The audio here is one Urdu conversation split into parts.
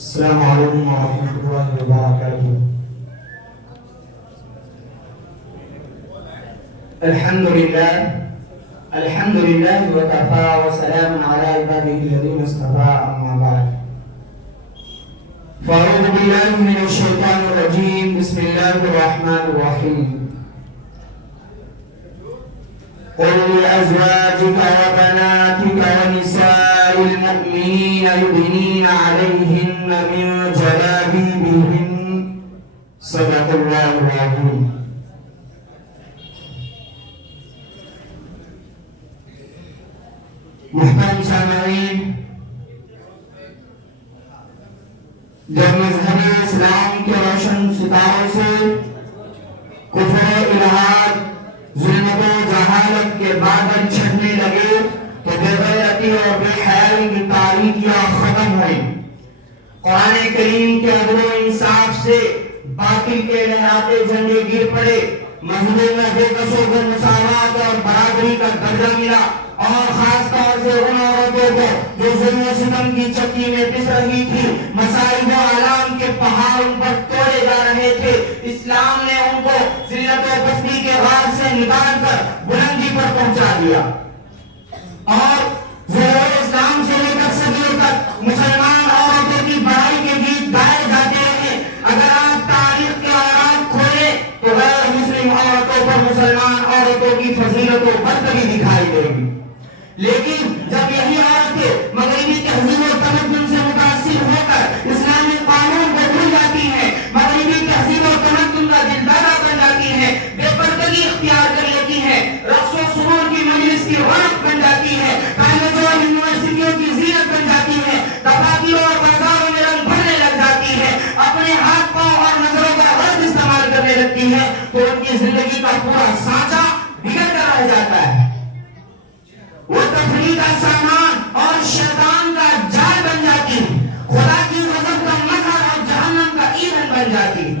السلام علیکم ورحمۃ اللہ وبرکاتہ۔ الحمد للہ وکفى وسلام علی عباده الذین اصطفى، اما بعد فاعوذ باللہ من الشیطان الرجیم، بسم اللہ الرحمن الرحیم۔ قل لأزواجك وبناتك ونساء المؤمنين يدنين عليهن من جلابيبهن، صدق الله العظيم۔ محترم سامعین، جب مذہب اسلام کے روشن ستاروں سے کفر و الحاد، ظلمت و جہالت کے بادل چھٹنے لگے تو بے غیرتی اور بے حیائی کی تاریکیاں ختم ہوئیں۔ قرآن کریم کے عدل و انصاف سے باطل کے لہراتے جھنڈے گر پڑے، مذہبوں میں بے قصور و مساوات اور برابری کا درجہ ملا، اور خاص طور سے ان عورتوں کو جو ظلم و ستم کی چکی میں پس رہی تھی، مصائب و آلام کے پہاڑ ان پر توڑے جا رہے تھے، اسلام نے ان کو ذلت و پستی کے غار سے نکال کر بلندی پر پہنچا دیا۔ اور ظہور اسلام سے لے کر صدیوں تک مسلمان عورتوں کی بڑائی کے گیت گائے جاتے ہیں۔ اگر آپ تاریخ کے اوراق کھولیں تو غیر مسلم عورتوں پر مسلمان عورتوں کی فضیلت و برتری دکھائی دے گی، لیکن جب یہی عورتیں مغربی تہذیب و تمدن سے متاثر ہو کر اسلامی قانون کو بھول جاتی ہیں، مغربی تہذیب و تمدن کا دلدادہ بن جاتی ہیں، بے پردگی اختیار کر لیتی ہیں، رقص و سرور کی مجلس کی رونق بن جاتی ہے، کالجوں اور یونیورسٹیوں کی زینت بن جاتی ہے، دفاتروں اور بازاروں میں رنگ بھرنے لگ جاتی ہے، اپنے ہاتھ پاؤں اور نظروں کا غلط استعمال کرنے لگتی ہے، تو ان کی زندگی کا پورا سانچہ بگڑ کر رہ جاتا ہے۔ وہ تفریح کا سامان اور شیطان کا جال بن جاتی، خدا کی غضب کا مظہر اور جہنم کا ایندھن بن جاتی۔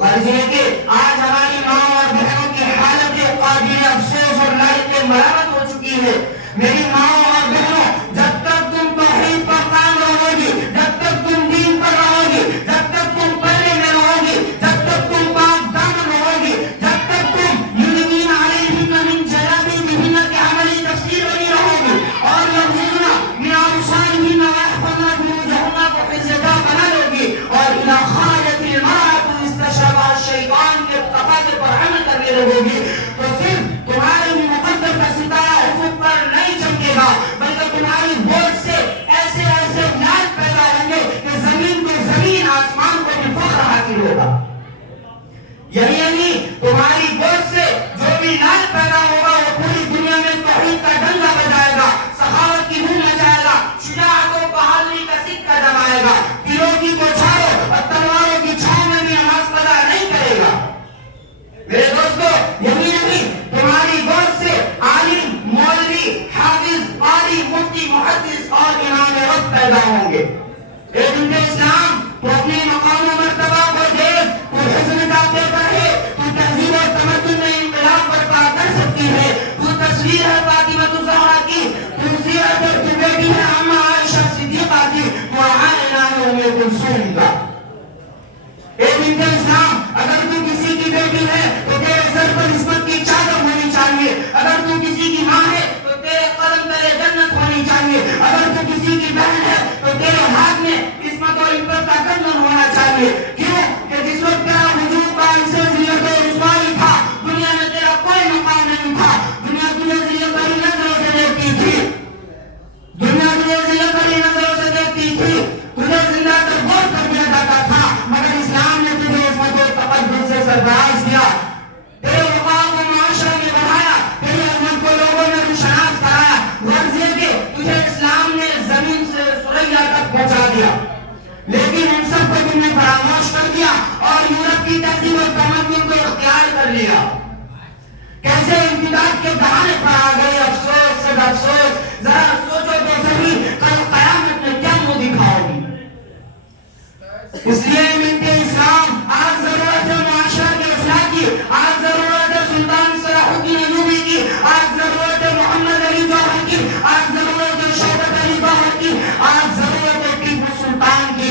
غرض یہ کہ آج ہماری ماں اور بہنوں کی حالت قابل افسوس اور لائق ملامت ہو چکی ہے۔ میری ماں اور بہنوں، جب تک تم توحید پر قائم رہو گی، جب تک تم دین پر رہو گی، جب تک تم پردے میں رہو گی، جب تک تم پاک دامن رہو گی، جب تک تم یدنین علیہن من جلابیبہن کے عملی تفسیر بنی رہو گی اور یغضضن من ابصارہن ویحفظن فروجہن کو حجاب بنا لو گی، اور اذا خرجت المرأة استشرفها الشیطان کے تقاضے پر عمل کرنے لگو گی، تو صرف تمہارے مقدر کا ستارہ افق پر نہیں چمکے گا، بلکہ تمہاری بوجھ سے ایسے ایسے نال پیدا ہوں گے کہ زمین کو زمین، آسمان کو بھی فخر حاصل ہوگا۔ یہی نہیں، تمہاری بوجھ سے جو بھی نال پیدا ہوگا وہ پوری دنیا میں توحید کا ڈنگا بجائے گا، سخاوت کی دھوم مچائے گا، شجاعت و بہادری کا سکہ جمائے گا، تیروں کی بوچھاروں اور تلواروں کی چھاؤں میں بھی نماز قضا نہیں کرے گا۔ میرے دوستو، یہی نہیں، تمہاری گود سے عالم، مولوی، حافظ، قاری، مفتی، محدث اور امام وقت پیدا ہوں گے۔ اے بنت اسلام، تو اپنے مقام و مرتبہ کو دیکھ، تو حسن کا پیپر ہے، تو تہذیب و تمدن میں انقلاب برپا کر سکتی ہے، تو تصویر ہے فاطمہ الزہرا کی، تو سیرت ہے، تو بیٹی ہے اما عائشہ صدیقہ کی، تو عائنہ ہے ام کلثوم کا۔ اے بنت اسلام، اگر تو کسی کی بیٹی ہے تو تیرے سر پر عصمت کی چادر ہونی چاہیے، اگر تو کسی کی ماں ہے تو تیرے قدم تلے جنت ہونی چاہیے، اگر تو کسی کی بہن ہے تو تیرے ہاتھ میں عصمت اور عفت کا کنگن ہونا چاہیے۔ کیوں کہ جس وقت تیرا وجود باعث ذلت و رسوائی تھا، دنیا میں تیرا کوئی مقام نہیں تھا، دنیا تجھے ذلت بھری نظروں سے دیکھتی تھی، دنیا تجھے ذلت بھری نظروں سے دیکھتی تھی، تجھے زندہ کر غور کر دیا جاتا تھا، مگر اسلام نے تجھے عصمت و تقدس سے سرفراز کیا، تیرے وقار کو معاشرے میں بڑھایا، تیری عظمت کو لوگوں میں روشناس کرایا۔ غرض یہ کہ تجھے اسلام نے زمین سے ثریا تک پہنچا دیا، لیکن ان سب کو تم نے فراموش کر دیا اور یورپ کی تہذیب و تمدن کو اختیار کر لیا۔ کیسے امتداد کے بہانے پر آ گئے، افسوس سے افسوس، ذرا سوچو تو صحیح، کل قیامت میں کیا منہ دکھاؤ گی؟ اس لیے بنت اسلام، آج ضرورت ہے معاشرہ کے اصلاح کی، آج ضرورت ہے سلطان صلاح الدین ایوبی کی، آج ضرورت ہے محمد علی جوہر کی، آج ضرورت ہے شوکت علی گوہر کی، آج ضرورت ہے ٹیپو سلطان کی،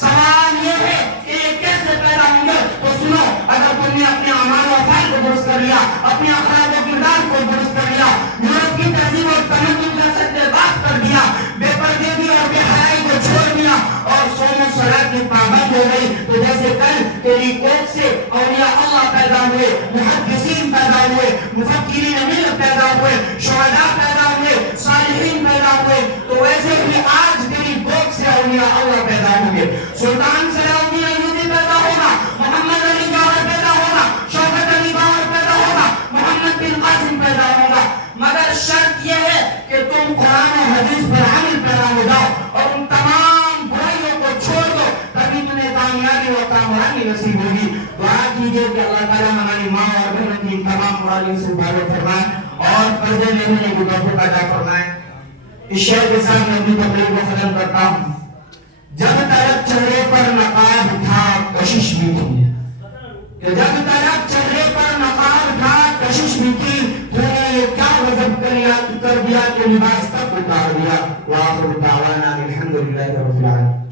سوال یہ ہے کہ یہ کیسے پیدا ہوں گے؟ تو سنو، اگر تم نے اپنے اعمال و افعال کو درست کر لیا، اپنے اخلاق و کردار کو درست کر لیا، یورپ کی تہذیب اور تمدن کا سد بات کر دیا، بے پردگی اور بے حیائی کو چھوڑ دیا اور صوم و صلاۃ کی پابند ہو گئی، تو جیسے کل تیری کوکھ سے اولیاء اللہ پیدا ہوئے، محدثین پیدا ہوئے، مفکرین ملت پیدا ہوئے، شہداء پیدا ہوئے، صالحین پیدا ہوئے، تو ویسے ہی آج تیری کوکھ سے اولیاء اللہ پیدا ہوں گے۔ سلطان صلاح الدین ایوبی پیدا ہوگا، محمد علی جوہر پیدا ہوگا، شوکت علی گوہر پیدا ہوگا، محمد بن قاسم پیدا ہوگا، مگر شرط یہ ہے کہ تم قرآن و حدیث پر عمل پیرا ہو جاؤ اور ان تمام برائیوں کو چھوڑ دو، تبھی تمہیں کامیابی و کامرانی نصیب ہوگی۔ دعا کیجئے کہ اللہ تعالیٰ ہماری ماں اور بہنوں کی تمام برائیوں سے حفاظت فرمائے اور پردے میں رہنے کی توفیق عطا فرمائے۔ اس شعر کے ساتھ میں اپنی تقریر کو ختم کرتا ہوں۔ جب تک چہرے پر نقاب تھا کشش بھی تھی، کہ جب تک چہرے پر نقاب تھا کشش بھی تھی، تو نے یہ کیا غضب کر دیا کہ لباس تک اتار دیا۔ وآخر دعوانا الحمدللہ رب العالمین۔